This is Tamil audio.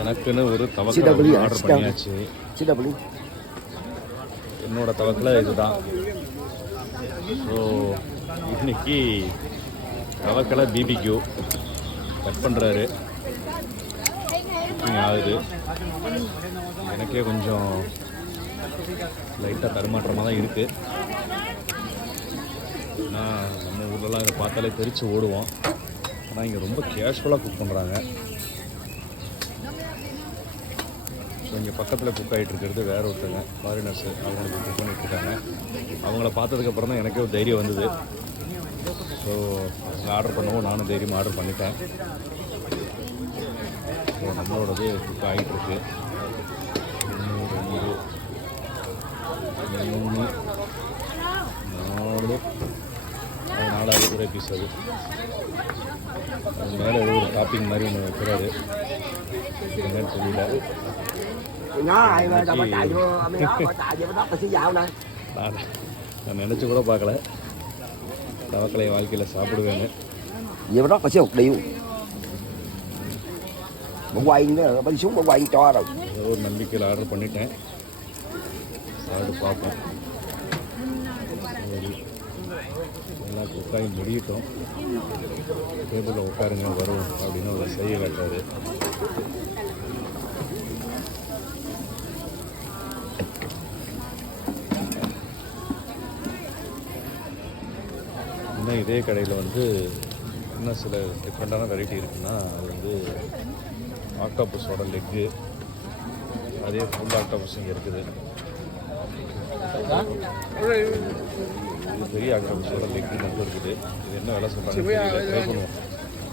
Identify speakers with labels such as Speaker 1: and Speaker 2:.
Speaker 1: எனக்குன்னு ஒரு தவக்கலை ஆர்டர். பண்ணியாச்சு. என்னோட தவக்கலை இதுதான் ஸோ இன்னைக்கு தவக்கலை பிபிக்யூ கட் பண்ணுறாரு ஆகுது எனக்கே கொஞ்சம் லைட்டாக தடுமாற்றமாக தான் இருக்குது ஏன்னா நம்ம ஊர்லலாம் இதை பார்த்தாலே பிரித்து ஓடுவோம். ஆனால் இங்கே ரொம்ப கேஷுவலாக குக் பண்ணுறாங்க ஸோ இங்கே பக்கத்தில் குக் ஆகிட்டு இருக்கிறது வேற ஒருத்தங்க ஃபாரினர்ஸு அவங்களுக்கு குக் பண்ணிட்டு இருக்காங்க. அவங்கள பார்த்ததுக்கப்புறம் தான் எனக்கே ஒரு தைரியம் வந்தது. ஸோ அவங்க ஆர்டர் பண்ணவும் நானும் தைரியமாக ஆர்டர் பண்ணிட்டேன். ஸோ நம்மளோடது குக் ஆகிட்டுருக்கு ஒன்று ரெண்டு மூணு நாலு கூட பீஸ் அது அது மேலே ஏதோ ஒரு டாப்பிங் மாதிரி ஒன்று வைக்கிறாரு. என்னன்னு தெரியல. நான் நான் நினச்சி கூட பார்க்கல. தவக்கலை வாழ்க்கையில்
Speaker 2: nữa, bắn súng mà quay cho rồi.
Speaker 1: ஏதோ ஒரு நம்பிக்கையில் ஆர்டர் பண்ணிட்டேன். சாப்பிட்டு பார்ப்போம். எல்லாம் குக்காகி முடியட்டும். டேபிளில் உட்காருங்க வரும் அப்படின்னு ஒரு செய்ய காட்டுறாரு இன்னும் இதே கடையில் வந்து இன்னும் சில டிஃப்ரெண்ட்டான வெரைட்டி இருக்குன்னா அது வந்து ஆக்டோபஸோட லெக்கு அதே ஃபுல் ஆக்டாபஸ் இங்கே இருக்குது இது பெரிய ஆக்டாபஸோட லெக்கு மட்டும் இருக்குது இது என்ன வேலை சொல்கிறாங்க